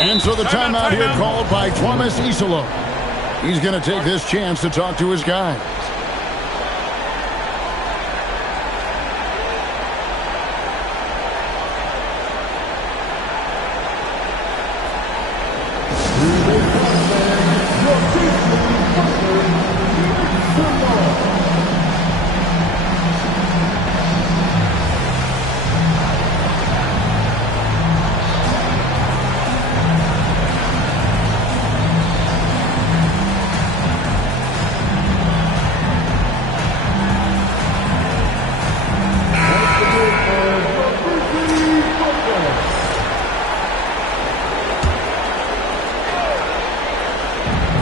And so the timeout here called by Thomas Isolo. He's going to take this chance to talk to his guys.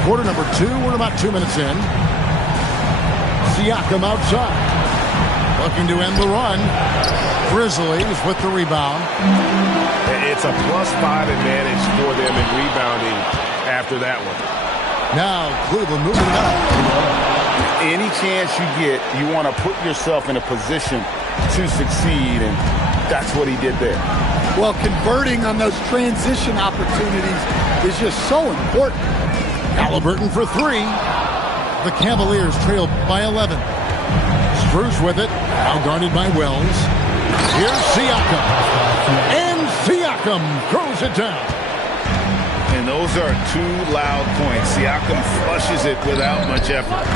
Quarter number 2, we're about 2 minutes in. Siakam outside. Looking to end the run. Grizzlies with the rebound. It's a +5 advantage for them in rebounding after that one. Now Cleveland moving it up. Any chance you get, you want to put yourself in a position to succeed, and that's what he did there. Well, converting on those transition opportunities is just so important. Halliburton for 3. The Cavaliers trail by 11. Strus with it. Now guarded by Wells. Here's Siakam. And Siakam throws it down. And those are 2 loud points. Siakam flushes it without much effort.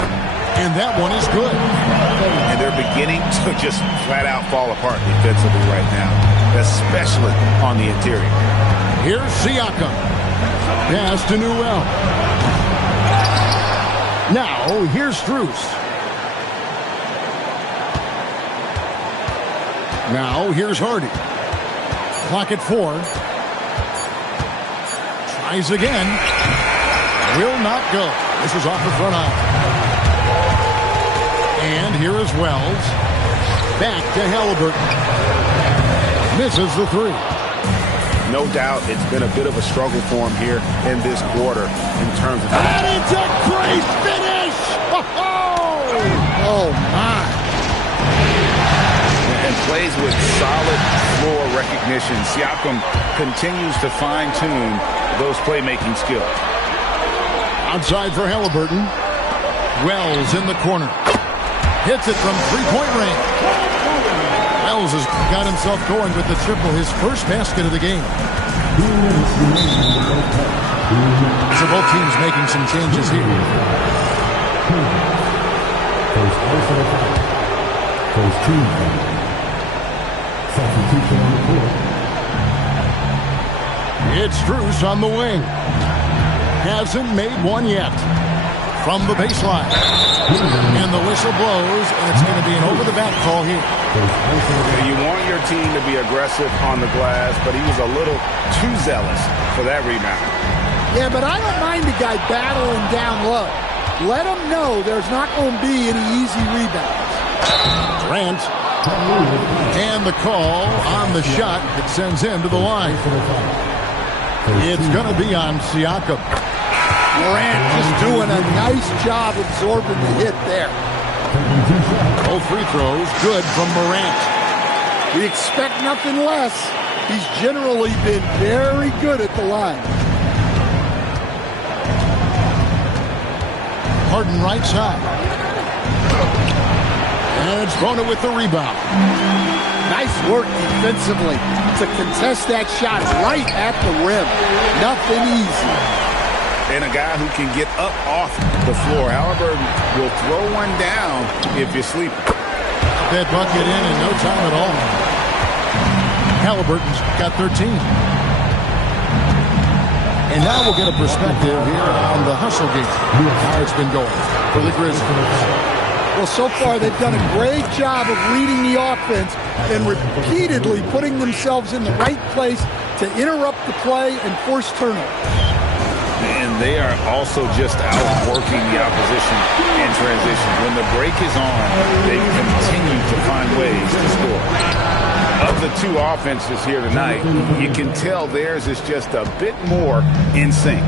And that one is good. And they're beginning to just flat out fall apart defensively right now, especially on the interior. Here's Siakam. Pass to Newell. Now, here's Strus. Now, here's Hardy. Clock at 4. Tries again. Will not go. This is off the front eye. And here is Wells. Back to Halliburton. Misses the 3. No doubt it's been a bit of a struggle for him here in this quarter in terms of... And it's a great finish! Oh, my. And plays with solid floor recognition. Siakam continues to fine-tune those playmaking skills. Outside for Halliburton. Wells in the corner. Hits it from three-point range. Wells has got himself going with the triple, his first basket of the game. So both teams making some changes here. It's Strus on the wing. Hasn't made one yet. From the baseline. And the whistle blows, and it's going to be an over-the-back call here. You want your team to be aggressive on the glass, but he was a little too zealous for that rebound. Yeah, but I don't mind the guy battling down low. Let him know there's not going to be any easy rebounds. Grant. And the call on the shot that sends him to the line. It's going to be on Siakam. Morant just doing a nice job absorbing the hit there. Both free throws good from Morant. We expect nothing less. He's generally been very good at the line. Harden right side. And it's Bona with the rebound. Nice work defensively to contest that shot right at the rim. Nothing easy. And a guy who can get up off the floor. Halliburton will throw one down if you're sleeping. That bucket in no time at all. Halliburton's got 13. And now we'll get a perspective here on the hustle game. How it's been going for the Grizzlies. Well, so far they've done a great job of reading the offense and repeatedly putting themselves in the right place to interrupt the play and force turnovers. And they are also just outworking the opposition in transition. When the break is on, they continue to find ways to score. Of the 2 offenses here tonight, you can tell theirs is just a bit more in sync.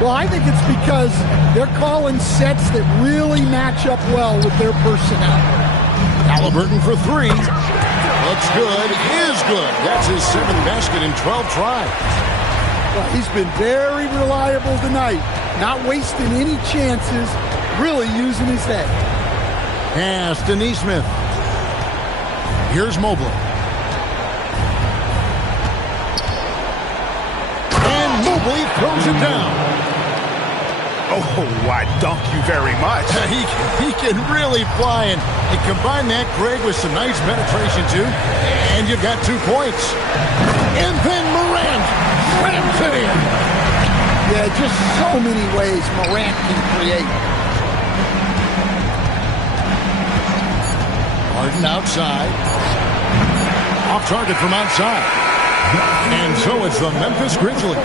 Well, I think it's because they're calling sets that really match up well with their personnel. Halliburton for 3. Looks good. Is good. That's his 7th basket in 12 tries. Well, he's been very reliable tonight, not wasting any chances, really using his head. Pass to Neesmith. Here's Mobley. And Mobley throws it down. Oh, I dunk you very much. He can really fly, and combine that, Greg, with some nice penetration, too, and you've got 2 points. And then Morant slams it in. Yeah, just so many ways Morant can create. Harden outside. Off target from outside. And so it's the Memphis Grizzlies.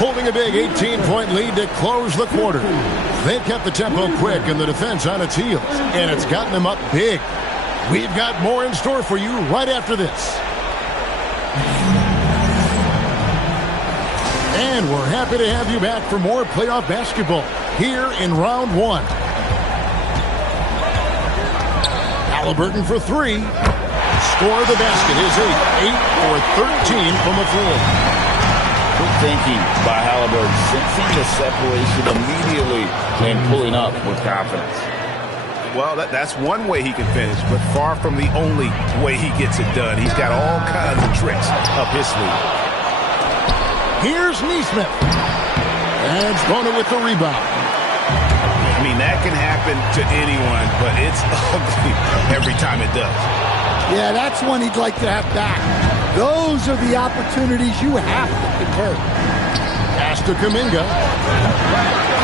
Holding a big 18-point lead to close the quarter. They've kept the tempo quick and the defense on its heels, and it's gotten them up big. We've got more in store for you right after this. And we're happy to have you back for more playoff basketball here in round 1. Halliburton for 3. Score the basket is 8 for 13 from the floor. Good thinking by Halliburton, sensing the separation immediately and pulling up with confidence. Well, that's one way he can finish, but far from the only way he gets it done. He's got all kinds of tricks up his sleeve. Here's Neesmith. And Bona with the rebound. I mean, that can happen to anyone, but it's ugly every time it does. Yeah, that's one he'd like to have back. Those are the opportunities you have to convert. Pass to Kuminga.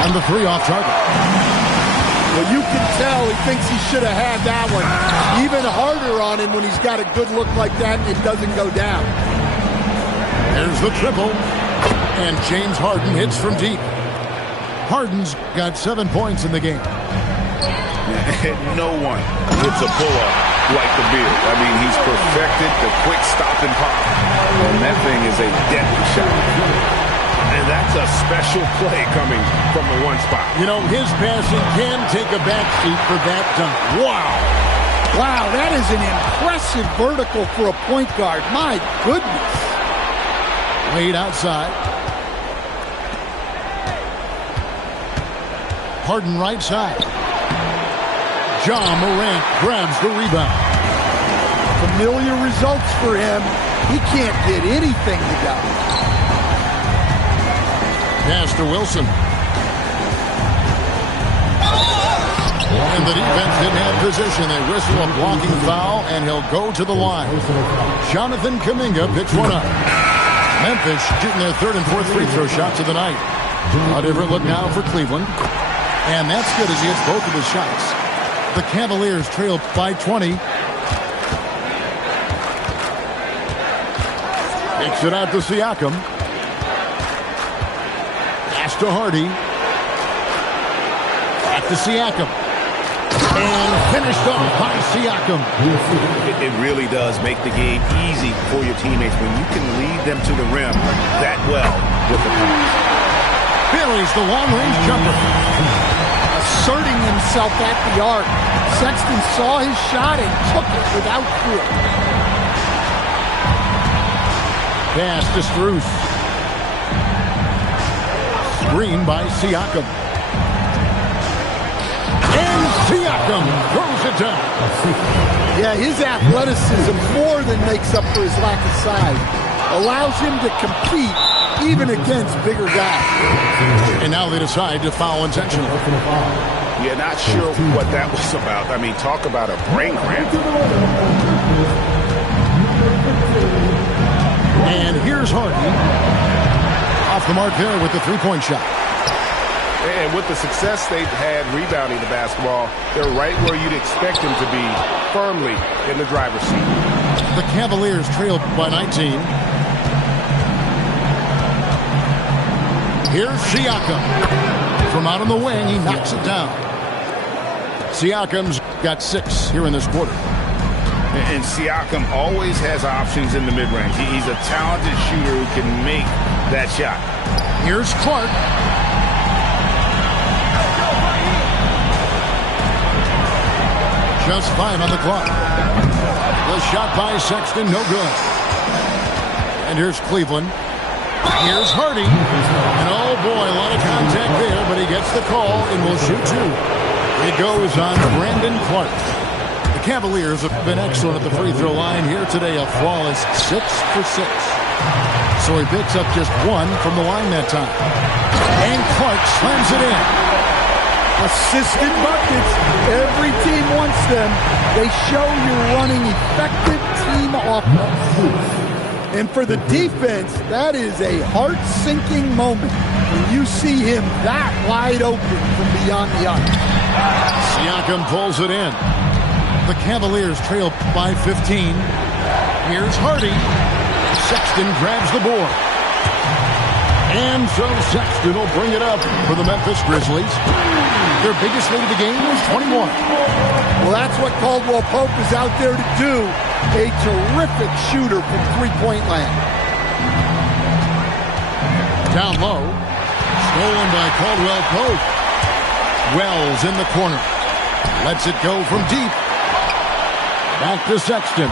On the 3 off target. Well, you can tell he thinks he should have had that one. Even harder on him when he's got a good look like that and it doesn't go down. There's the triple. And James Harden hits from deep. Harden's got 7 points in the game. No one hits a pull-up like the Beard. I mean, he's perfected the quick stop and pop. And that thing is a deadly shot. And that's a special play coming from the one spot. You know, his passing can take a backseat for that dunk. Wow. Wow, that is an impressive vertical for a point guard. My goodness. Laid outside. Harden right side. Ja Morant grabs the rebound. Familiar results for him. He can't get anything to go. Pass to Wilson. And the defense didn't have position. They whistle a blocking foul, and he'll go to the line. Jonathan Kuminga picks one up. Memphis shooting their 3rd and 4th free throw shots of the night. A different look now for Cleveland. And that's good as he hits both of his shots. The Cavaliers trail by 20. Takes it out to Siakam. Pass to Hardy. Back to Siakam. And finished off by Siakam. It really does make the game easy for your teammates when you can lead them to the rim that well with the pass. Buries the long-range jumper. Asserting himself at the arc. Sexton saw his shot and took it without fear. Pass to Strus. Screen by Siakam. And Siakam throws it down. Yeah, his athleticism more than makes up for his lack of size. Allows him to compete even against bigger guys. And now they decide to foul intentionally. Yeah, not sure what that was about. I mean, talk about a brain cramp. And here's Harden. Off the mark there with the 3-point shot. And with the success they've had rebounding the basketball, they're right where you'd expect them to be, firmly in the driver's seat. The Cavaliers trail by 19. Here's Siakam. From out on the wing, he knocks it down. Siakam's got 6 here in this quarter. And Siakam always has options in the mid-range. He's a talented shooter who can make that shot. Here's Clark. Just 5 on the clock. The shot by Sexton, no good. And here's Cleveland. Here's Hardy. And oh boy, a lot of contact there, but he gets the call and will shoot 2. It goes on Brandon Clark. The Cavaliers have been excellent at the free throw line here today, a flawless 6 for 6. So he picks up just 1 from the line that time. And Clark slams it in. Assisted buckets. Every team wants them. They show you're running effective team offense. And for the defense, that is a heart-sinking moment when you see him that wide open from beyond the arc. Siakam pulls it in. The Cavaliers trail by 15. Here's Hardy. Sexton grabs the board. And so Sexton will bring it up for the Memphis Grizzlies. Their biggest lead of the game was 21. Well, that's what Caldwell Pope is out there to do. A terrific shooter from three-point land. Down low. Stolen by Caldwell Pope. Wells in the corner. Lets it go from deep. Back to Sexton.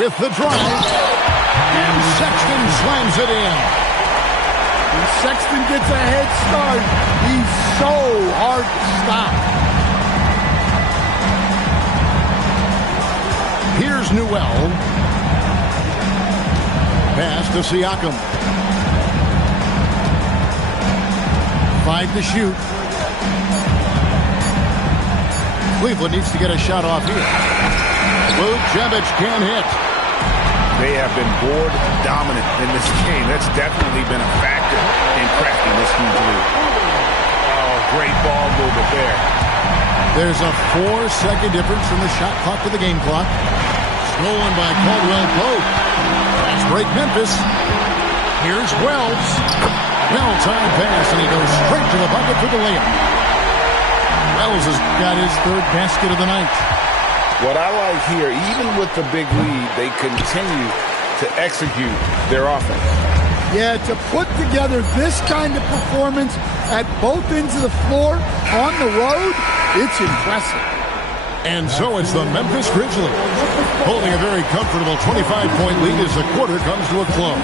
With the drive. And Sexton slams it in. When Sexton gets a head start, he's so hard to stop. Here's Newell. Pass to Siakam. 5 to shoot. Cleveland needs to get a shot off here. Vucevic can't hit. They have been board dominant in this game. That's definitely been a factor in cracking this huge lead. Oh, great ball movement there. There's a 4-second difference from the shot clock to the game clock. Stolen by Caldwell Pope. That's break Memphis. Here's Wells. Well-timed pass, and he goes straight to the bucket for the layup. Wells has got his 3rd basket of the night. What I like here, even with the big lead, they continue to execute their offense. Yeah, to put together this kind of performance at both ends of the floor on the road, it's impressive. And so it's the Memphis Grizzlies holding a very comfortable 25-point lead as the quarter comes to a close.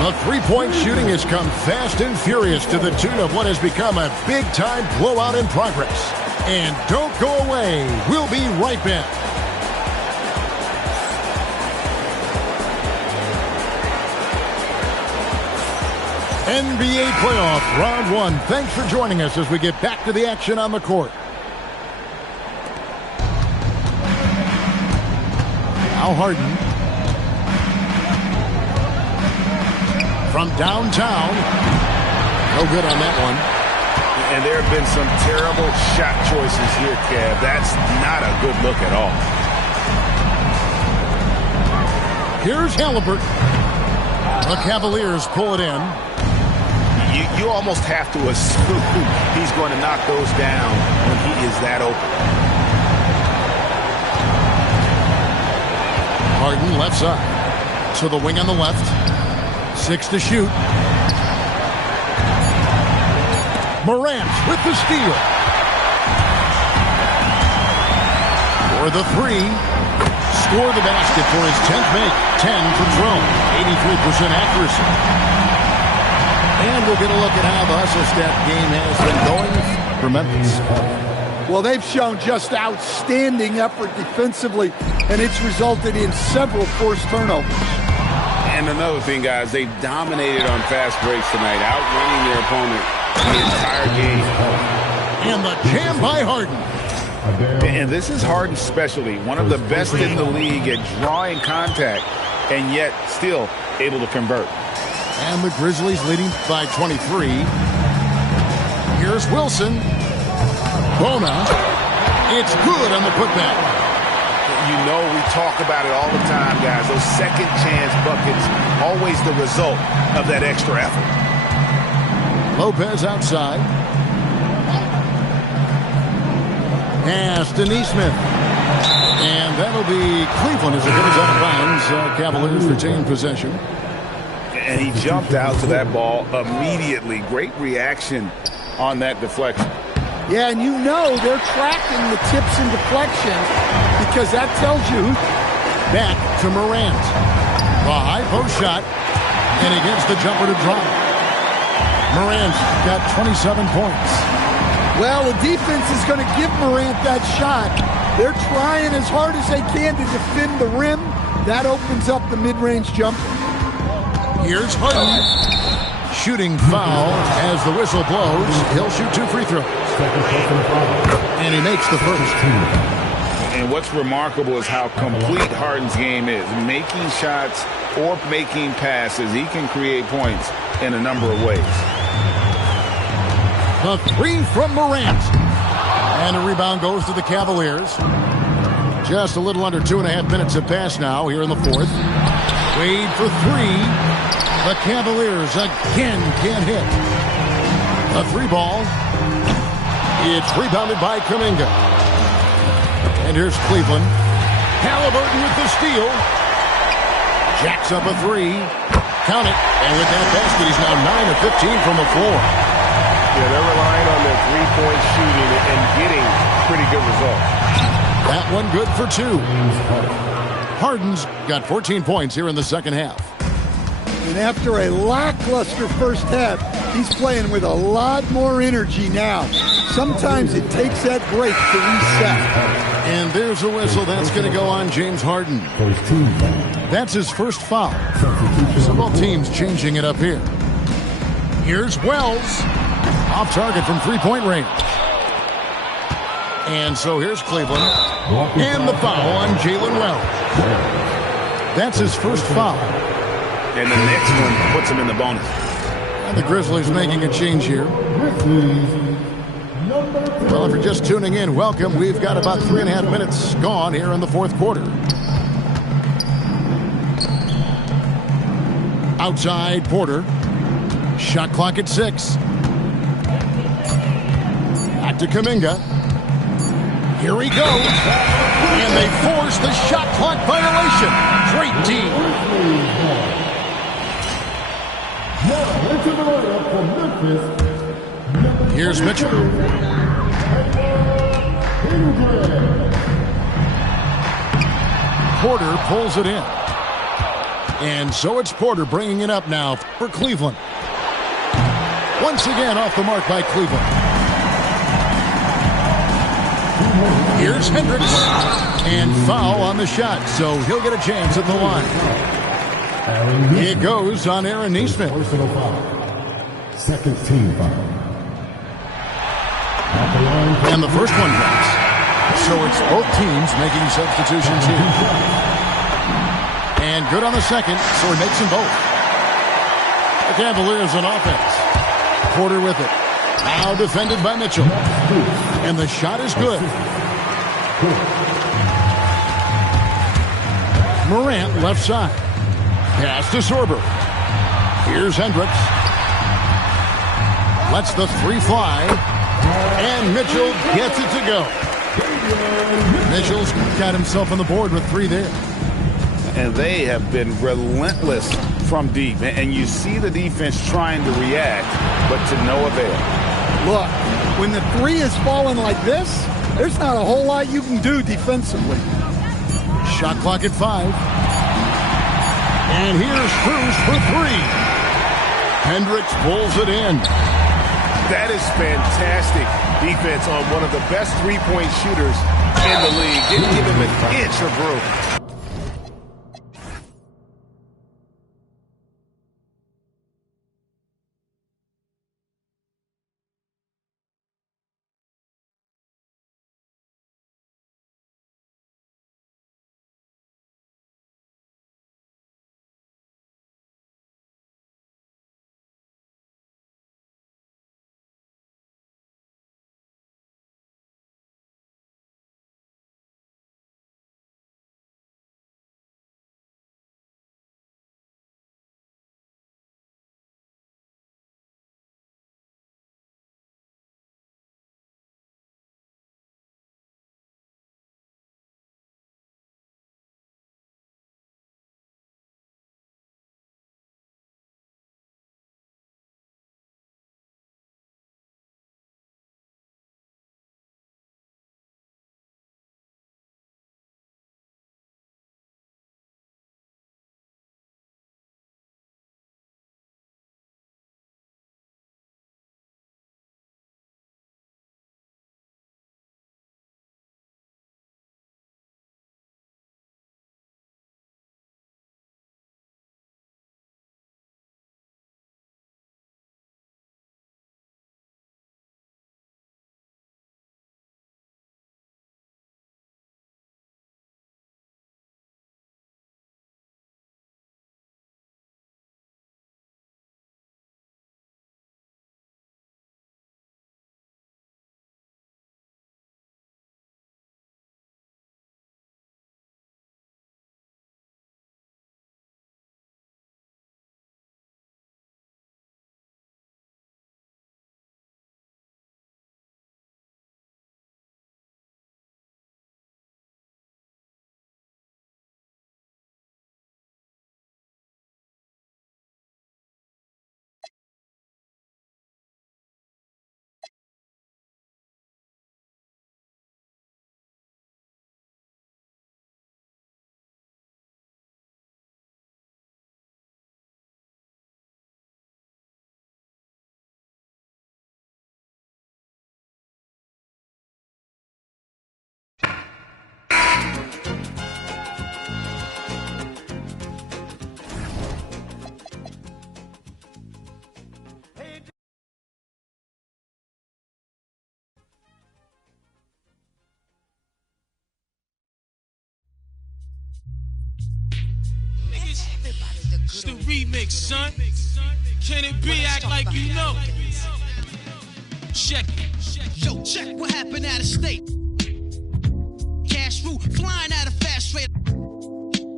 The three-point shooting has come fast and furious to the tune of what has become a big-time blowout in progress. And don't go away. We'll be right back. NBA playoff round 1. Thanks for joining us as we get back to the action on the court. Now Harden. From downtown. No good on that one. And there have been some terrible shot choices here, Kev. That's not a good look at all. Here's Halliburton. The Cavaliers pull it in. You almost have to assume he's going to knock those down when he is that open. Harden left side. To the wing on the left. 6 to shoot. Morant with the steal. For the 3. Scored the basket for his 10th make. 10 from Jerome. 83% accuracy. And we'll get a look at how the hustle stat game has been going for Memphis. Well, they've shown just outstanding effort defensively, and it's resulted in several forced turnovers. And another thing, guys, they've dominated on fast breaks tonight, outrunning their opponent the entire game. And the jam by Harden. And this is Harden's specialty, one of the best in the league at drawing contact, and yet still able to convert. And the Grizzlies leading by 23. Here's Wilson. Bona. It's good on the putback. You know we talk about it all the time, guys. Those second chance buckets, always the result of that extra effort. Lopez outside. Pass to Nesmith. And that'll be Cleveland as it goes out of bounds. Cavaliers retain possession. And he jumped out to that ball immediately. Great reaction on that deflection. Yeah, and you know they're tracking the tips and deflections because that tells you. Back to Morant. The high post shot, and he gets the jumper to drop. Morant's got 27 points. Well, the defense is going to give Morant that shot. They're trying as hard as they can to defend the rim. That opens up the mid-range jumper. Here's Harden. Shooting foul as the whistle blows. He'll shoot 2 free throws. And he makes the first. And what's remarkable is how complete Harden's game is. Making shots or making passes, he can create points in a number of ways. The 3 from Morant. And a rebound goes to the Cavaliers. Just a little under 2.5 minutes have passed now here in the fourth. Wade for 3. The Cavaliers again can't hit. A 3 ball. It's rebounded by Kuminga. And here's Cleveland. Halliburton with the steal. Jacks up a 3. Count it. And with that basket, he's now 9 of 15 from the floor. Yeah, they're relying on their three-point shooting and getting pretty good results. That one good for 2. Harden's got 14 points here in the second half. And after a lackluster first half, he's playing with a lot more energy now. Sometimes it takes that break to reset. And there's a whistle. That's going to go on James Harden. That's his first foul. So both teams changing it up here. Here's Wells. Off target from 3-point range. And so here's Cleveland. And the foul on Jalen Wells. That's his first foul. And the next one puts him in the bonus. And the Grizzlies making a change here. Well, if you're just tuning in, welcome. We've got about 3.5 minutes gone here in the fourth quarter. Outside Porter. Shot clock at 6. Back to Kuminga. Here he goes. And they force the shot clock violation. Great team. Here's Mitchell. Porter pulls it in. And so it's Porter bringing it up now for Cleveland. Once again off the mark by Cleveland. Here's Hendricks. And foul on the shot, so he'll get a chance at the line. It goes on Aaron Nesmith. Second team foul. And the first one comes. So it's both teams making substitutions here. And good on the second, so he makes them both. The Cavaliers on offense. Porter with it. Now defended by Mitchell. And the shot is good. Morant left side. Pass to Sorber. Here's Hendricks. Lets the 3 fly. And Mitchell gets it to go. Mitchell's got himself on the board with 3 there. And they have been relentless from deep. And you see the defense trying to react, but to no avail. Look, when the 3 is falling like this, there's not a whole lot you can do defensively. Shot clock at 5. And here's Cruz for 3. Hendricks pulls it in. That is fantastic defense on one of the best three-point shooters in the league. Didn't give him an inch of room. It's the remix, son. Can it be? Act like you know. Check it. Yo, check what happened out of state. Cash route, flying at a fast rate.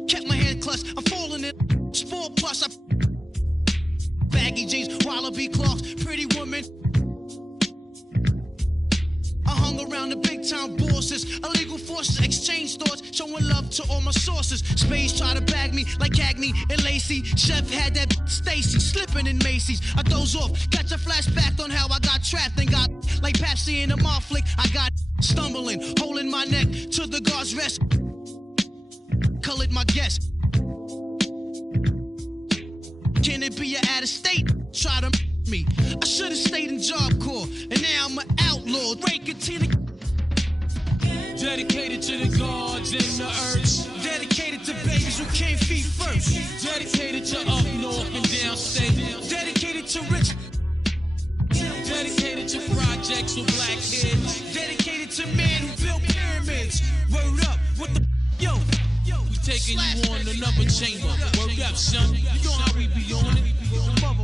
Kept my hand clutched, I'm falling in. Sport plus, baggy jeans, wallaby clogs, pretty woman. I hung around the big town bosses, illegal forces, exchange thoughts, showing love to all my sources. Spades try to bag me like Cagney and Lacey. Chef had that Stacy slipping in Macy's. I doze off, catch a flashback on how I got trapped and got like Pepsi in a mall flick. I got stumbling, holding my neck to the guard's rest. Colored my guess. Can it be you out of state? Try to me. I should have stayed in Job Corps, and now I'm an outlaw. Break it to the. Dedicated to the gods and the earth. Dedicated to babies who came feet first. Dedicated to up north and downstate. Dedicated to rich. Dedicated to projects with black kids. Dedicated to men who built pyramids. Word up, what the yo? We taking you on another chamber. Word up, son. You know how we be on it.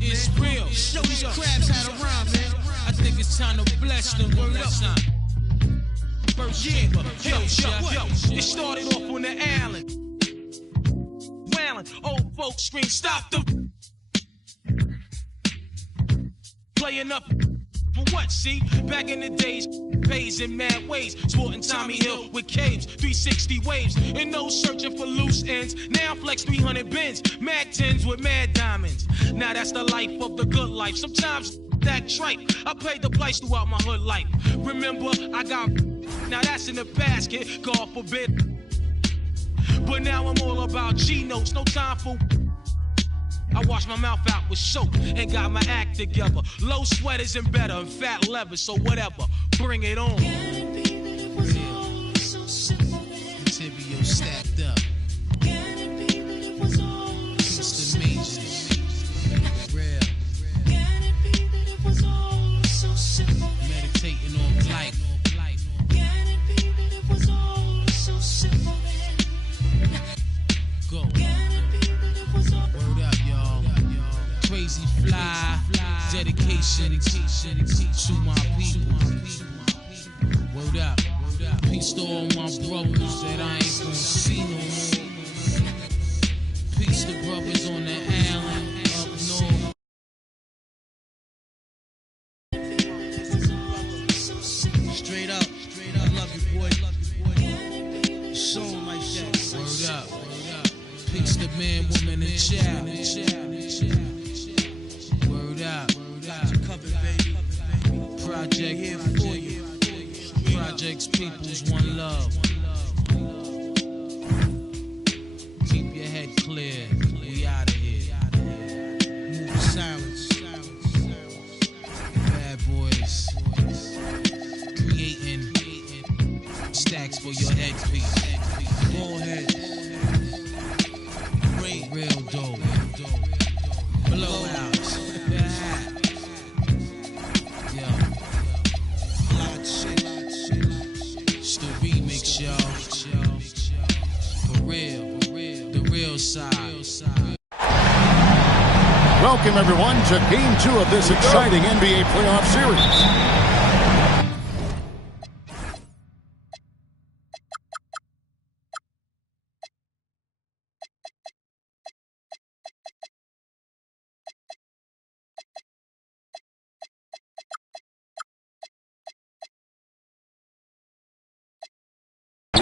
It's real. Show these crabs how to rhyme, man. I think it's time to bless them. Word up, son. First chamber. Yo. It started off on the island. Wailing. Old folks scream, stop the playing up. For what, see? Back in the days, pays in mad ways. Sporting Tommy Hill with caves, 360 waves. And no searching for loose ends. Now flex 300 bins, mad tins with mad diamonds. Now that's the life of the good life. Sometimes that tripe, I paid the price throughout my hood life. Remember, I got, now that's in the basket, God forbid. But now I'm all about G-notes, no time for. I wash my mouth out with soap and got my act together. Low sweaters and better and fat leather, so whatever, bring it on. Tibio stacked up. Piece the majors. Real. Meditating on life. Go. Word up, y'all. Crazy fly. Dedication to my people. Word up. Peace to all my brothers that I ain't gonna see no more. Peace to brothers on the island up north. Straight up, I love you, boy. Show 'em like that. Word up. Peace to man, woman, and child. Word up. Got you covered, baby. Project here for you. Projects, peoples, one love. Keep your head clear. We out of here. Move in silence. Bad boys. Creating stacks for your headpiece. Forehead. Real dope. Blowouts. It's the remix, y'all. For real. The real side. Welcome, everyone, to Game 2 of this exciting NBA playoff series.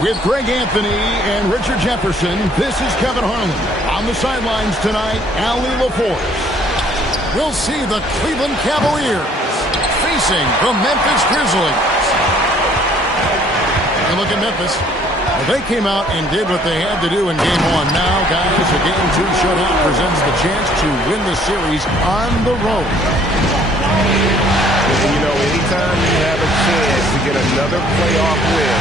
With Greg Anthony and Richard Jefferson, this is Kevin Harlan. On the sidelines tonight, Ali LaForce. We'll see the Cleveland Cavaliers facing the Memphis Grizzlies. And look at Memphis. Well, they came out and did what they had to do in Game 1. Now, guys, a Game 2 showdown presents the chance to win the series on the road. You know, anytime you have a chance to get another playoff win,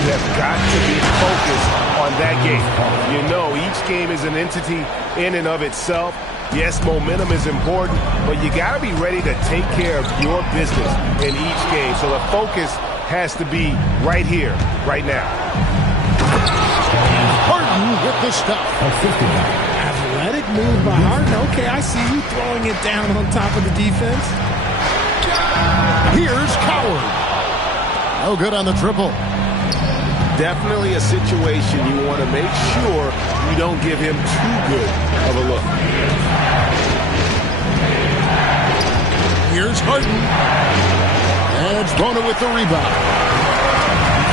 you have got to be focused on that game. You know, each game is an entity in and of itself. Yes, momentum is important, but you got to be ready to take care of your business in each game. So the focus has to be right here, right now. Harden with the stuff. Athletic move by Harden. Okay, I see you throwing it down on top of the defense. Here's Coward. No good on the triple. Definitely a situation you want to make sure you don't give him too good of a look. Here's Harden. And Bona with the rebound.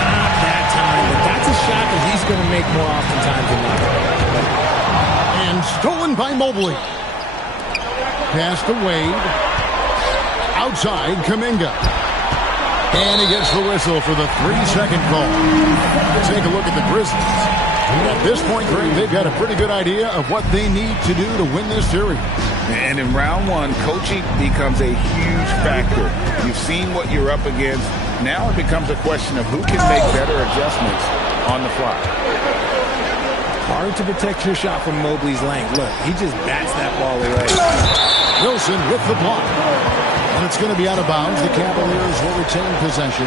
Not that time, but that's a shot that he's going to make more oftentimes than not. And stolen by Mobley. Pass to Wade. Outside, Kuminga. And he gets the whistle for the 3-second call. Take a look at the Grizzlies. At this point, Greg, they've got a pretty good idea of what they need to do to win this series. And in round one, coaching becomes a huge factor. You've seen what you're up against. Now it becomes a question of who can make better adjustments on the fly. Hard to protect your shot from Mobley's length. Look, he just bats that ball away. Wilson with the block. And it's going to be out of bounds. The Cavaliers will retain possession.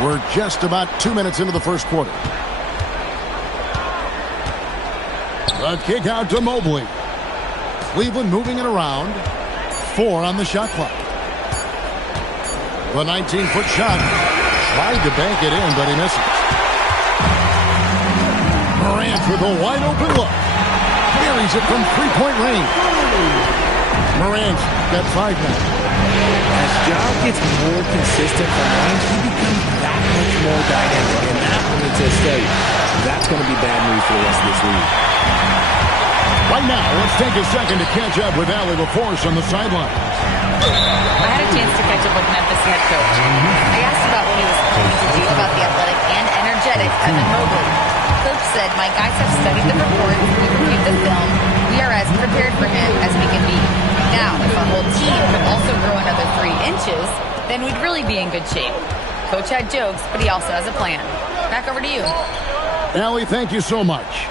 We're just about 2 minutes into the first quarter. The kick out to Mobley. Cleveland moving it around. 4 on the shot clock. The 19-foot shot. Tried to bank it in, but he misses. Morant with a wide open look. Buries it from three-point range. Morant's got 5 now. As Ja gets more consistent from range, he becomes that much more dynamic. And that, let me just tell you, that's going to be bad news for the rest of this league. Right now, let's take a second to catch up with Allie LaForce on the sideline. I had a chance to catch up with Memphis head coach. I asked about what he was planning to do about the athletic and energetic Evan Mobley. Coach said, my guys have studied the report, we reviewed the film, we are as prepared for him as we can be. Now, if our whole team could also grow another 3 inches, then we'd really be in good shape. Coach had jokes, but he also has a plan. Back over to you. Allie, thank you so much.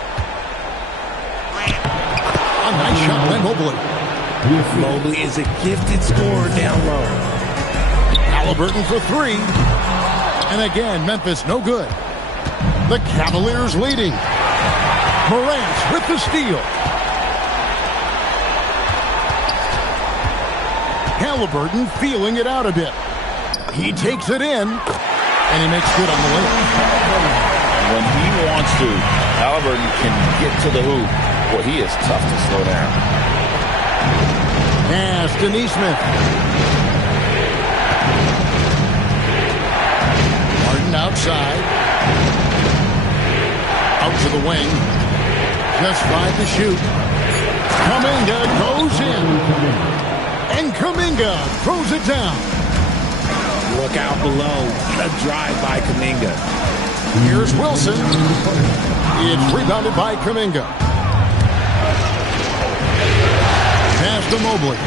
A nice shot by Mobley. Mobley is a gifted scorer down low. Halliburton for 3. And again, Memphis no good. The Cavaliers leading. Morant with the steal. Halliburton feeling it out a bit. He takes it in, and he makes good on the layup. When he wants to, Halliburton can get to the hoop. Boy, he is tough to slow down. Pass to Nesmith. Harden outside. Out to the wing. Just 5 to shoot. Kuminga goes in. And Kuminga throws it down. Look out below. A drive by Kuminga. Here's Wilson. It's rebounded by Kuminga. Pass to Mobley.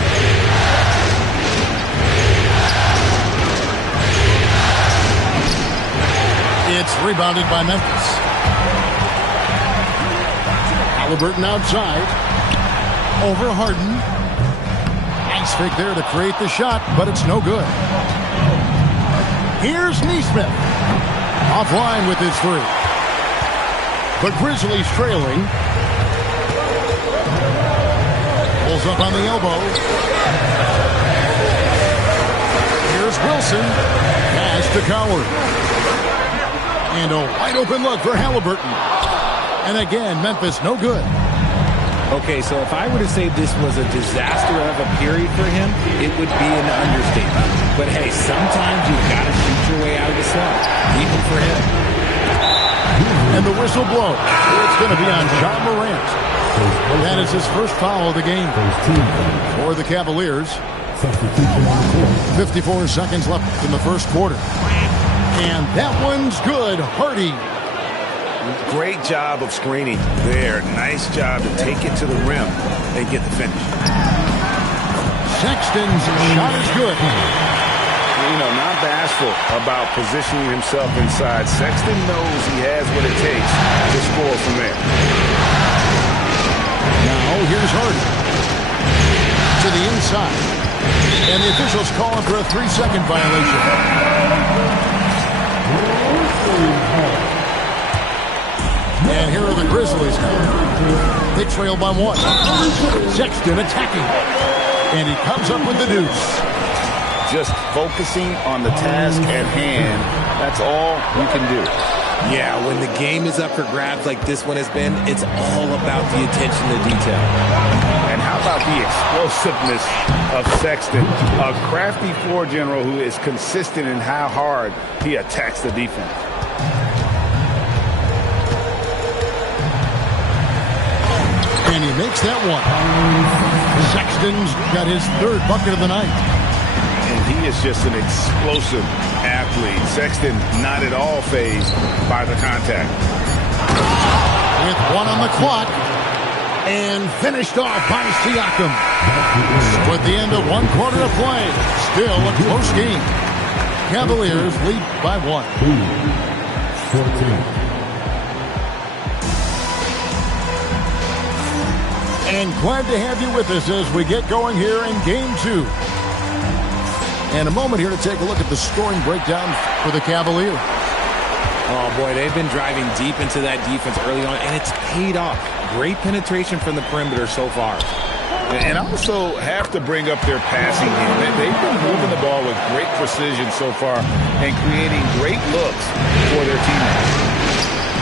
It's rebounded by Memphis. Halliburton outside. Over Harden. Nice fake there to create the shot, but it's no good. Here's Nesmith. Offline with his 3. The Grizzlies trailing. Pulls up on the elbow. Here's Wilson. Pass to Coward. And a wide open look for Halliburton. And again, Memphis no good. Okay, so if I were to say this was a disaster of a period for him, it would be an understatement. But hey, sometimes you've got to shoot your way out of the slump, even for him. And the whistle blows. It's going to be on Ja Morant. That is his first foul of the game for the Cavaliers. 54 seconds left in the first quarter. And that one's good. Hardy. Great job of screening there. Nice job to take it to the rim and get the finish. Sexton's shot is good. You know, not bashful about positioning himself inside. Sexton knows he has what it takes to score from there. Now here's Hardy. To the inside. And the officials calling for a 3-second violation. And here are the Grizzlies now. They trail by 1. Sexton attacking. And he comes up with the deuce. Just focusing on the task at hand. That's all you can do. Yeah, when the game is up for grabs like this one has been, it's all about the attention to detail. And how about the explosiveness of Sexton, a crafty floor general who is consistent in how hard he attacks the defense. And he makes that one. Sexton's got his 3rd bucket of the night. And he is just an explosive athlete. Sexton not at all fazed by the contact. With 1 on the clock. And finished off by Siakam. So at the end of 1 quarter of play, still a close game. Cavaliers lead by 1. 14. And glad to have you with us as we get going here in Game 2. And a moment here to take a look at the scoring breakdown for the Cavaliers. Oh, boy, they've been driving deep into that defense early on, and it's paid off. Great penetration from the perimeter so far. And I also have to bring up their passing game. They've been moving the ball with great precision so far and creating great looks for their teammates.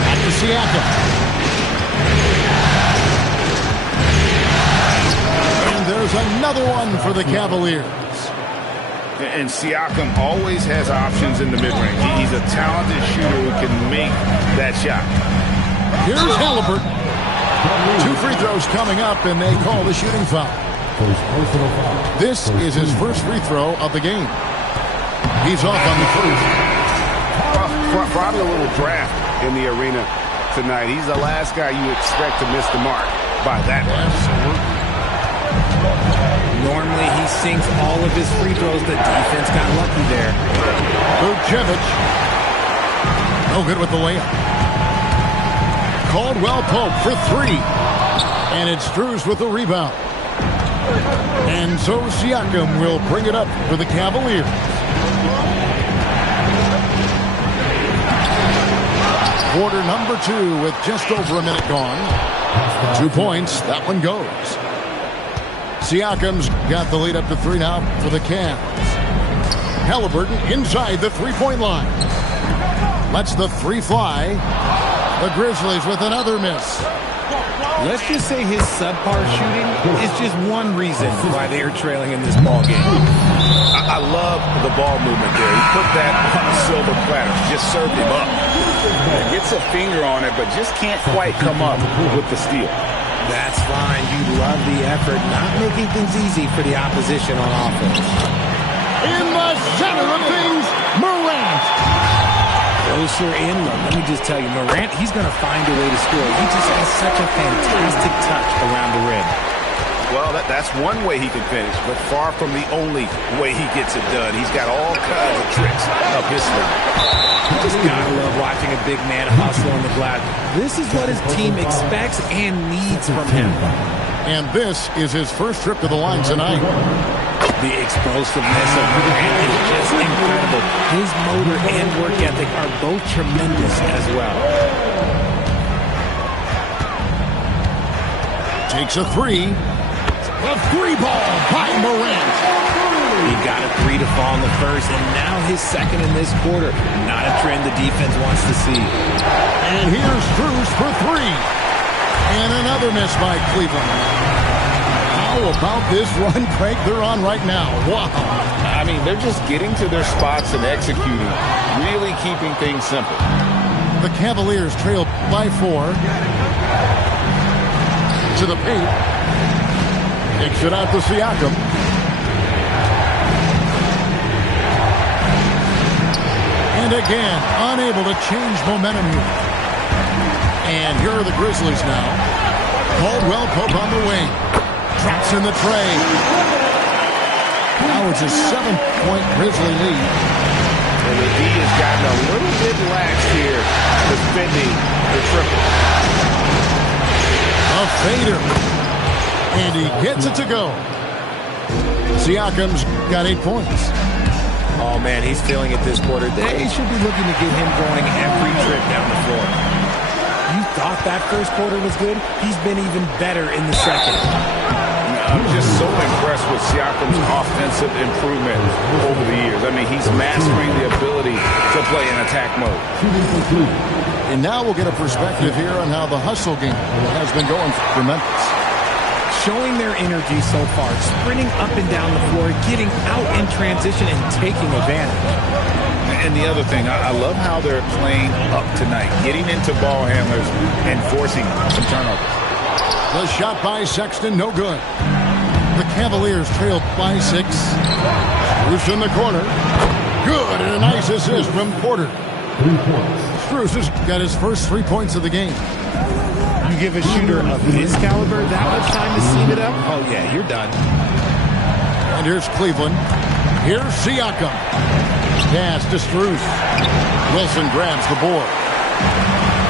Back to Siakam. And there's another one for the Cavaliers. And Siakam always has options in the mid-range. He's a talented shooter who can make that shot. Here's Halliburton. 2 free throws coming up, and they call the shooting foul. This is his first free throw of the game. He's off on the first. Probably a little draft in the arena tonight. He's the last guy you expect to miss the mark by that much. Normally, he sinks all of his free throws. The defense got lucky there. Vucevic. No good with the layup. Caldwell Pope for 3. And it's Strus with the rebound. And so Siakam will bring it up for the Cavaliers. Quarter number 2 with just over a minute gone. 2 points. That one goes. Siakam's got the lead up to 3 now for the Cavs. Halliburton inside the 3-point line. Lets the 3 fly. The Grizzlies with another miss. Let's just say his subpar shooting is just one reason why they are trailing in this ball game. I love the ball movement there. He put that on a silver platter. Just served him up. Gets a finger on it, but just can't quite come up with the steal. That's fine. You love the effort, not making things easy for the opposition on offense. In the center of things, Morant. Closer in, let me just tell you, Morant, he's going to find a way to score. He just has such a fantastic touch around the rim. Well, that's one way he can finish, but far from the only way he gets it done. He's got all kinds of tricks up his sleeve. You just gotta love watching a big man hustle on the glass. This is what his team expects and needs from him. And this is his first trip to the line tonight. The explosiveness of Morant is just incredible. His motor and work ethic are both tremendous as well. Takes a 3. A 3-ball by Morant. He got a 3 to fall in the first, and now his second in this quarter. Not a trend the defense wants to see. And here's Strus for 3. And another miss by Cleveland. How about this run, Craig, they're on right now? Wow. I mean, they're just getting to their spots and executing, really keeping things simple. The Cavaliers trail by 4. To the paint. Takes it out to Siakam. And again, unable to change momentum here. And here are the Grizzlies now. Caldwell Pope on the wing. Drops in the tray. Now it's a 7-point Grizzly lead. And the D has gotten a little bit lax here defending the triple. A fader. And he gets it to go. Siakam's got 8 points. Oh, man, he's feeling it this quarter. They should be looking to get him going every trip down the floor. You thought that first quarter was good, he's been even better in the second. I'm just so impressed with Siakam's offensive improvement over the years. I mean, he's mastering the ability to play in attack mode. And now we'll get a perspective here on how the hustle game has been going for Memphis. Showing their energy so far, sprinting up and down the floor, getting out in transition and taking advantage. And the other thing, I love how they're playing up tonight, getting into ball handlers and forcing some turnovers. The shot by Sexton, no good. The Cavaliers trail by 6. Strus in the corner. Good, and a nice assist from Porter. 3 points. Strus has got his first 3 points of the game. You give a shooter of his caliber that much time to seam it up, oh yeah, you're done. And here's Cleveland. Here's Siakam. Pass to Strus. Wilson grabs the board.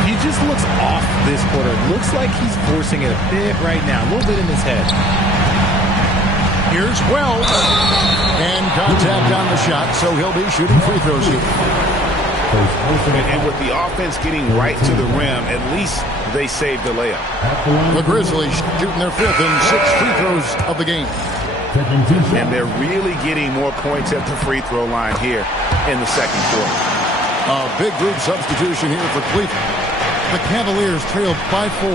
He just looks off this quarter. Looks like he's forcing it a bit right now, a little bit in his head. Here's Wells. And contact on the shot, so he'll be shooting free throws here. And with the offense getting right to the rim, at least they saved the layup. The Grizzlies shooting their 5th and 6th free throws of the game. And they're really getting more points at the free throw line here in the second quarter. A big group substitution here for Cleveland. The Cavaliers trail by 4.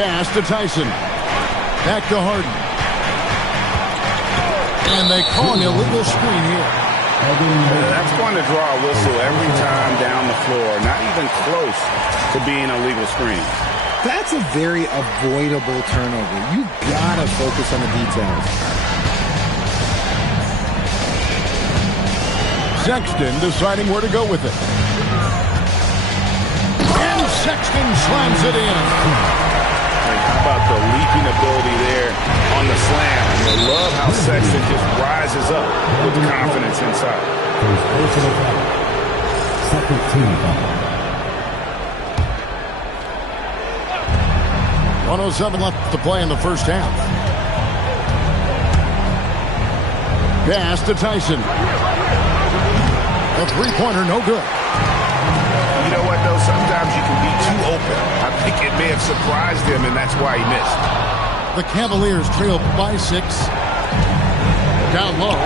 Pass to Tyson. Back to Harden. And they call an illegal screen here. That's going to draw a whistle every time down the floor. Not even close to being a legal screen. That's a very avoidable turnover. You gotta focus on the details. Sexton deciding where to go with it. And Sexton slams it in. How about the leaping ability there on the slam? I love how Sexton just rises up with confidence inside. Second team foul. 1:07 left to play in the first half. Pass to Tyson. A three-pointer, no good. You know what, though? Sometimes you can be too open. I think it may have surprised him, and that's why he missed. The Cavaliers trail by 6. Down low.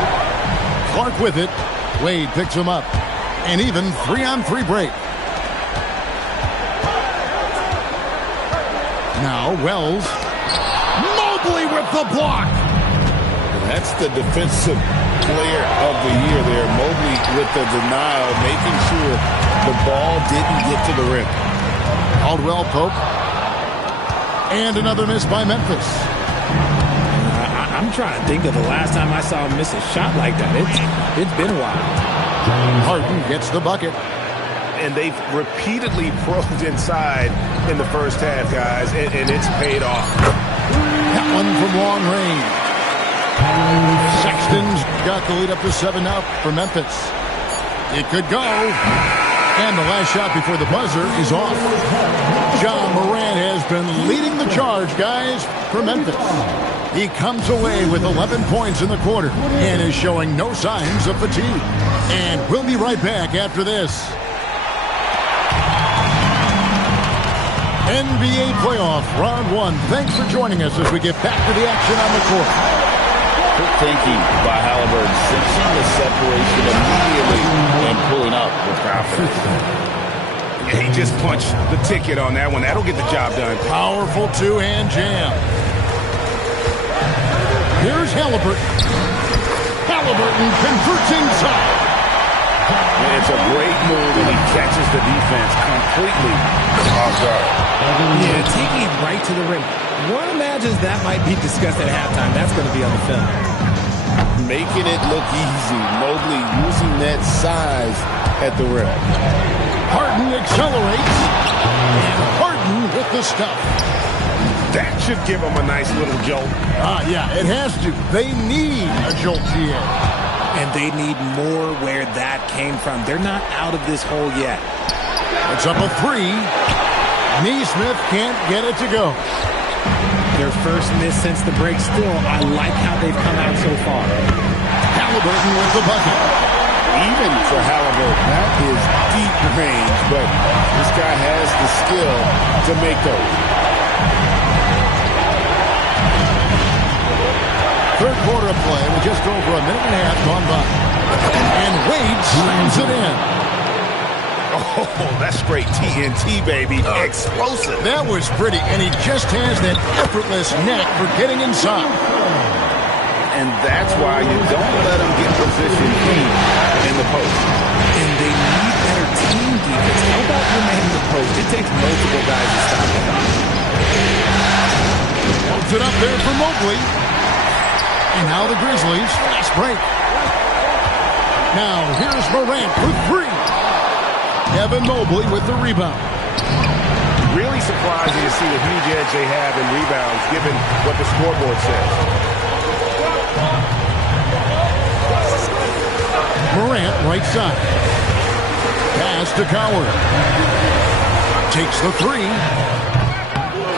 Clark with it. Wade picks him up. An even 3-on-3 break. Now Wells. Mobley with the block. That's the defensive player of the year there. Mobley with the denial, making sure the ball didn't get to the rim. Caldwell Pope. And another miss by Memphis. I'm trying to think of the last time I saw him miss a shot like that. It's been a while. Harden gets the bucket. And they've repeatedly probed inside in the first half, guys, and it's paid off. That one from long range. Sexton's got the lead up to 7 now for Memphis. It could go. And the last shot before the buzzer is off. John Morant has been leading the charge, guys, for Memphis. He comes away with 11 points in the quarter and is showing no signs of fatigue. And we'll be right back after this. NBA playoff round 1. Thanks for joining us as we get back to the action on the court. Quick thinking by Halliburton, sensing the separation immediately and pulling up with confidence. Yeah, he just punched the ticket on that one. That'll get the job done. Powerful two-hand jam. Here's Halliburton. Halliburton converts inside. It's a great move, and he catches the defense completely off guard. Yeah, taking it right to the rim. One imagines that might be discussed at halftime. That's going to be on the film. Making it look easy. Mobley using that size at the rim. Harden accelerates. And Harden with the stuff. That should give him a nice little jolt. Yeah, it has to. They need a jolt here. And they need more where that came from. They're not out of this hole yet. It's up a 3. Neesmith can't get it to go. Their first miss since the break. Still, I like how they've come out so far. Halliburton with the bucket. even for Halliburton. That is deep range, but this guy has the skill to make those. Third quarter of play with just over a minute and a half gone by. And Wade slams it in. Oh, that's straight TNT, baby. Explosive. That was pretty, and he just has that effortless knack for getting inside. And that's why you don't let them get position deep in the post. And they need better team defense. How about your man in the post? It takes multiple guys to stop him. Holds it up there for Mobley. And now the Grizzlies fast break. Now here's Morant for three. Evan Mobley with the rebound. Really surprising to see the huge edge they have in rebounds given what the scoreboard says. Morant right side. Pass to Coward. Takes the three.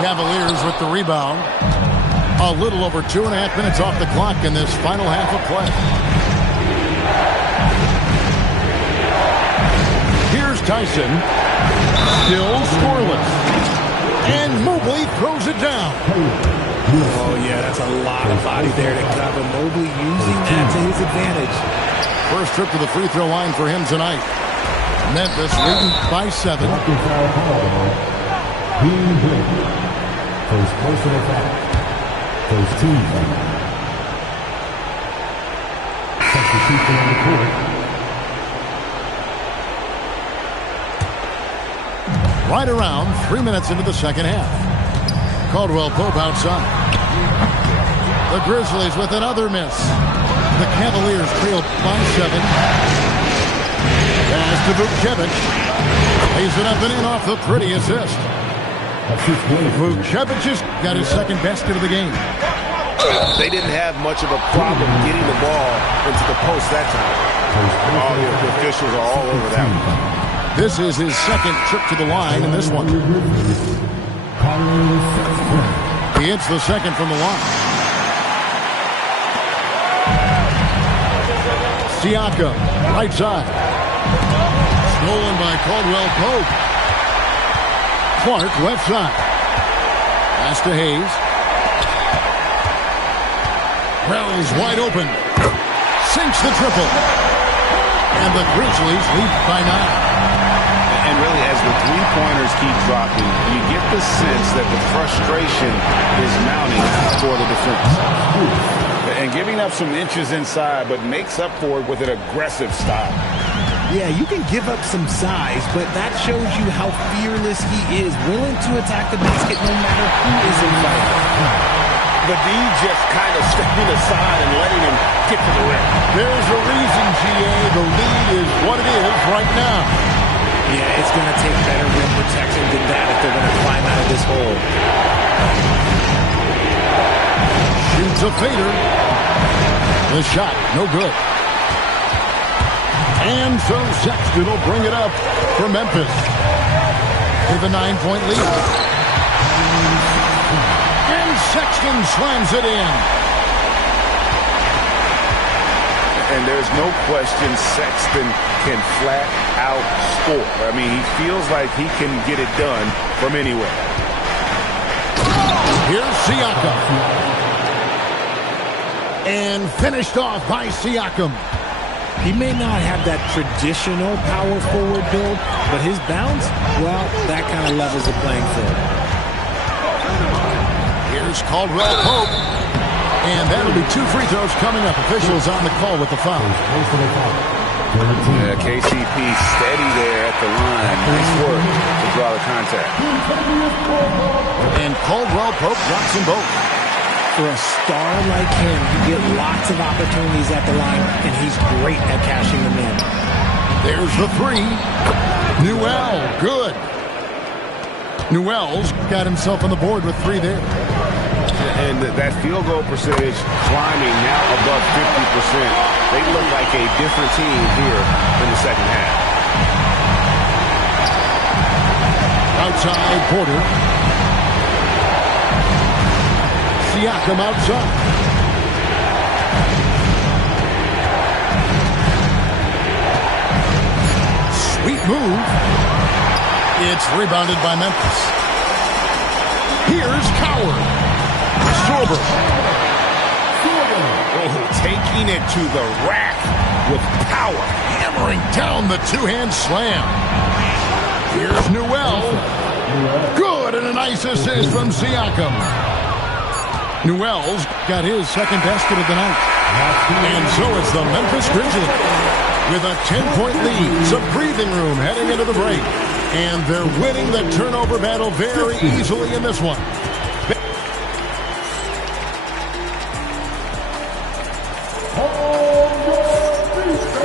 Cavaliers with the rebound. A little over 2.5 minutes off the clock in this final half of play. Here's Tyson. Still scoreless. And Mobley throws it down. Oh, yeah, that's a lot of body there to cover. Mobley using that to his advantage. First trip to the free throw line for him tonight. Memphis leading by 7. First personal foul. First team foul. Substitution on the court. Right around 3 minutes into the second half. Caldwell Pope outside. The Grizzlies with another miss. The Cavaliers trail by 7. Pass to Vukcevic. Lays it up and in off the pretty assist. Vukcevic just got his second basket of the game. They didn't have much of a problem getting the ball into the post that time. All the officials are all over that one. This is his second trip to the line in this one. He hits the second from the line. Siakam, right side. Stolen by Caldwell Pope. Clark, left side. Pass to Hayes. Wells wide open. Sinks the triple. And the Grizzlies lead by 9. And really, as the three-pointers keep dropping, you get the sense that the frustration is mounting for the defense. And giving up some inches inside, but makes up for it with an aggressive style. Yeah, you can give up some size, but that shows you how fearless he is, willing to attack the basket no matter who is in front. The D just kind of stepping aside and letting him get to the rim. There's a reason, GA. The lead is what it is right now. Yeah, it's going to take better rim protection than that if they're going to climb out of this hole. Shoots a fader. The shot, no good. And so Sexton will bring it up for Memphis. With a 9-point lead. And Sexton slams it in. And there's no question Sexton can flat out score. I mean, he feels like he can get it done from anywhere. Here's Siakam. And finished off by Siakam. He may not have that traditional power forward build, but his bounce, well, that kind of levels the playing field. Here's Caldwell Pope. And that'll be 2 free throws coming up. Officials on the call with the foul. Yeah, KCP steady there at the line. Nice work to draw the contact. And Caldwell Pope drops them both. For a star like him, you get lots of opportunities at the line, and he's great at cashing them in. There's the 3. Newell, good. Newell's got himself on the board with 3 there. And that field goal percentage climbing now above 50%. They look like a different team here in the second half. Outside Porter. Siakam outside. move. It's rebounded by Memphis. Here's Coward. Sorber. Oh, taking it to the rack with power. Hammering down the two-hand slam. Here's Newell. Good, and a nice assist from Siakam. Newell's got his second basket of the night. And so it's the Memphis Grizzlies with a 10-point lead. Some breathing room heading into the break. And they're winning the turnover battle very easily in this one.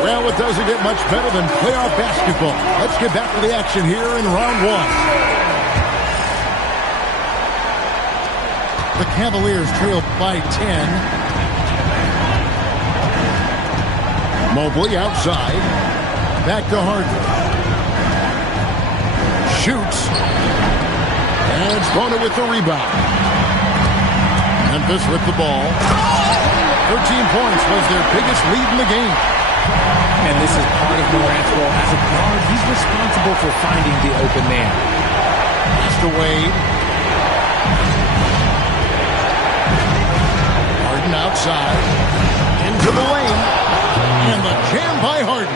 Well, it doesn't get much better than playoff basketball. Let's get back to the action here in round one. The Cavaliers trail by 10. Mobley outside. Back to Harden. Shoots. And Bona with the rebound. Memphis with the ball. 13 points was their biggest lead in the game. And this is part of Morant's role. As a guard, he's responsible for finding the open man. Pass to Wade. Harden outside. Into the lane. And the jam by Harden.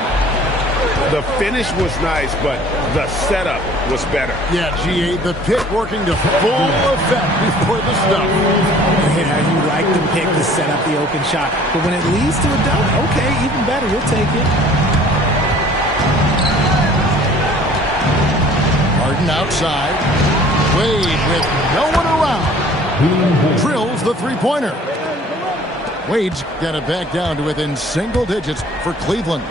The finish was nice, but the setup was better. Yeah, G8, the pick working to full effect before the stuff. Yeah, you like the pick to set up the open shot. But when it leads to a dunk, okay, even better, we'll take it. Harden outside. Wade with no one around. Drills the three-pointer. Wade's got it back down to within single digits for Cleveland.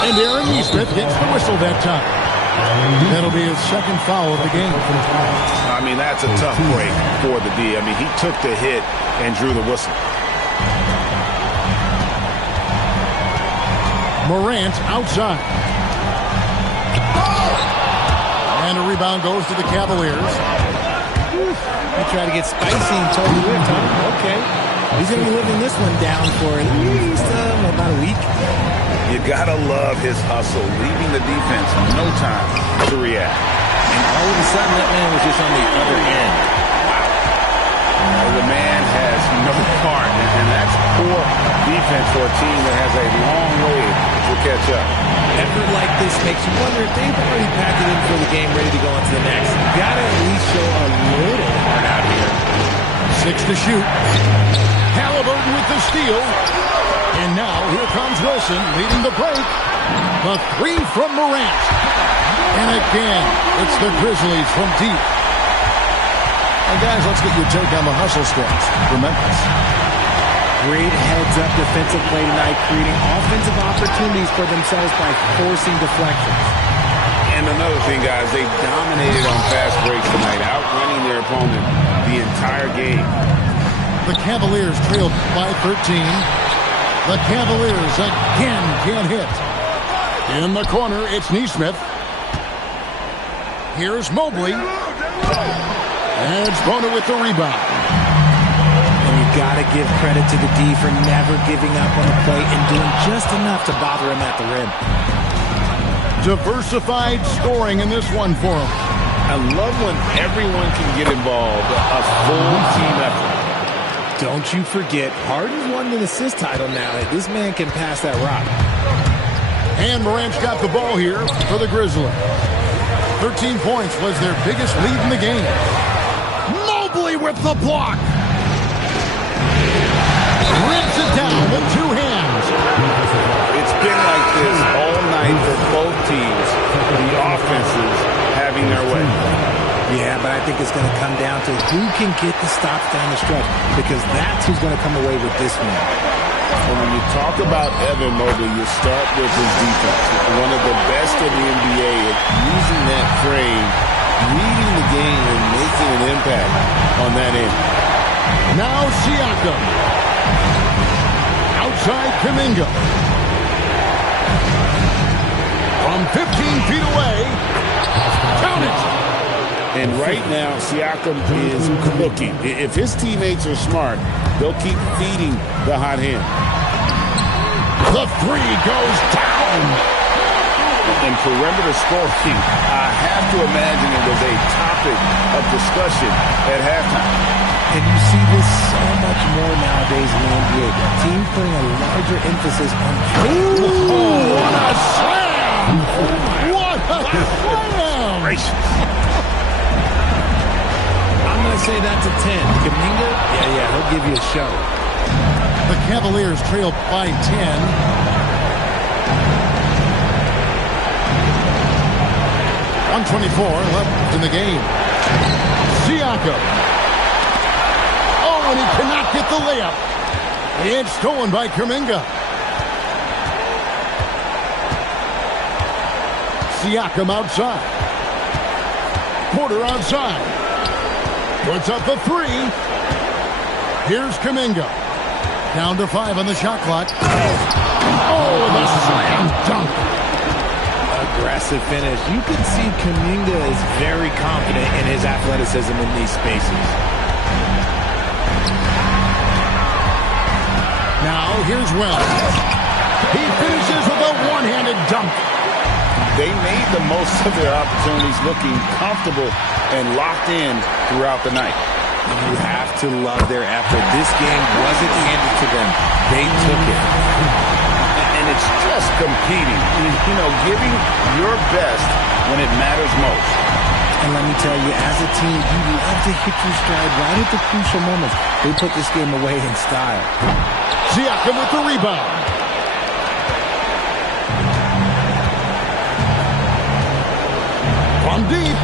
And Aaron Nesmith gets the whistle that time. That'll be his second foul of the game. I mean, that's a tough break for the D. I mean, he took the hit and drew the whistle. Morant outside. And a rebound goes to the Cavaliers. He tried to get spicy and totally whipped, huh? Okay. He's going to be living this one down for at least about a week. You gotta love his hustle, leaving the defense no time to react. And all of a sudden, that man was just on the other end. Wow. The man has no part, and that's poor defense for a team that has a long way to catch up. Effort like this makes you wonder if they've already packed it in for the game, ready to go on to the next. You gotta at least show a little heart out here. 6 to shoot. Halliburton with the steal. And now here comes Wilson leading the break. The three from Morant. And again, it's the Grizzlies from deep. And guys, let's get your take on the hustle stats for Memphis. Great heads-up defensive play tonight, creating offensive opportunities for themselves by forcing deflections. And another thing, guys, they dominated on fast breaks tonight, outrunning their opponent the entire game. The Cavaliers trailed by 13. The Cavaliers again can't hit. In the corner, it's Nesmith. Here's Mobley. And Bona with the rebound. And you got to give credit to the D for never giving up on the play and doing just enough to bother him at the rim. Diversified scoring in this one for him. I love when everyone can get involved, a full team effort. Don't you forget, Harden's won an assist title now. This man can pass that rock. And Morant's got the ball here for the Grizzlies. 13 points was their biggest lead in the game. Mobley with the block. Rips it down with two hands. It's been like this all night for both teams. The offenses having their way. Yeah, but I think it's going to come down to who can get the stops down the stretch, because that's who's going to come away with this one. And when you talk about Evan Mobley, you start with his defense. One of the best in the NBA at using that frame, reading the game, and making an impact on that end. Now Siakam. Outside Kuminga. From 15 feet away. Count it. And right now, Siakam is cooking. If his teammates are smart, they'll keep feeding the hot hand. The three goes down. And perimeter scoring, I have to imagine it was a topic of discussion at halftime. And you see this so much more nowadays in the NBA. Teams putting a larger emphasis on... Ooh, what a slam! What a slam! Gracious. I'm going to say that's a 10. Kuminga? Yeah, he'll give you a show. The Cavaliers trail by 10. 1:24 left in the game. Siakam. Oh, and he cannot get the layup. It's stolen by Kuminga. Siakam outside. Porter outside. Puts up the three. Here's Kuminga. Down to 5 on the shot clock. Oh, the slam dunk. Aggressive finish. You can see Kuminga is very confident in his athleticism in these spaces. Now, here's Wells. He finishes with a one-handed dunk. They made the most of their opportunities, looking comfortable and locked in throughout the night. You have to love their effort. This game wasn't handed to them. They took it. And it's just competing. You know, giving your best when it matters most. And let me tell you, as a team, you love to hit your stride right at the crucial moments. They put this game away in style. Siakam with the rebound. From deep.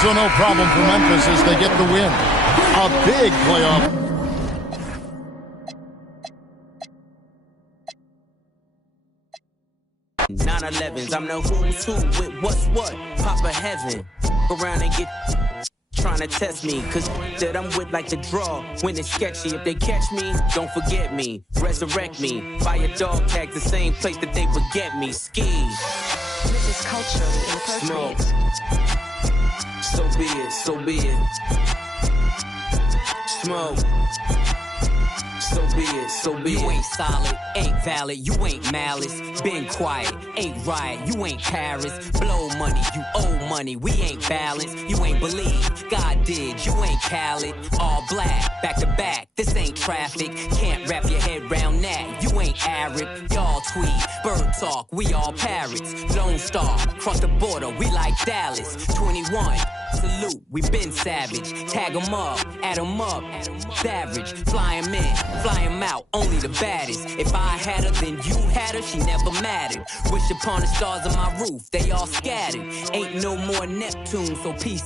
So no problem for Memphis as they get the win. A big playoff. I'm no who's who with what's what. Papa Heaven. Go around and get trying to test me. Cause that I'm with like the draw. When it's sketchy, if they catch me, don't forget me. Resurrect me. Buy a dog tag the same place that they would get me. Ski. This is culturally inappropriate. Smoke. So be it, so be it. Smoke. So be it, so be it. You ain't solid, ain't valid, you ain't malice. Been quiet, ain't right, you ain't Paris. Blow money, you owe money, we ain't balanced. You ain't believe, God did, you ain't Khaled. All black, back to back, this ain't traffic. Can't wrap your head round that, you ain't Arab. Y'all tweet, bird talk, we all parrots. Lone Star, cross the border, we like Dallas. 21. Salute, we been savage. Tag 'em up, add 'em up. Savage, fly 'em in, fly 'em out, only the baddest. If I had her, then you had her, she never mattered. Wish upon the stars on my roof, they all scattered. Ain't no more Neptune, so peace.